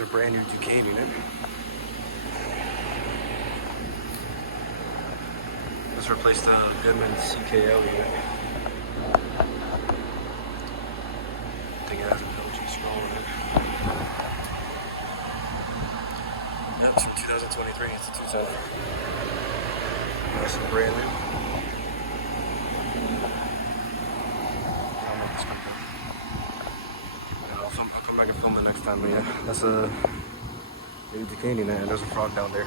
There's a brand new Ducati, man. Let's replace the Goodman CKL unit. I think it has an LG scroll in it. Yep, it's from 2023. It's a 210. Nice and brand new. I'll make this one good. I'll come back and film it next time, but yeah, that's a new Ducati, man. There's a frog down there.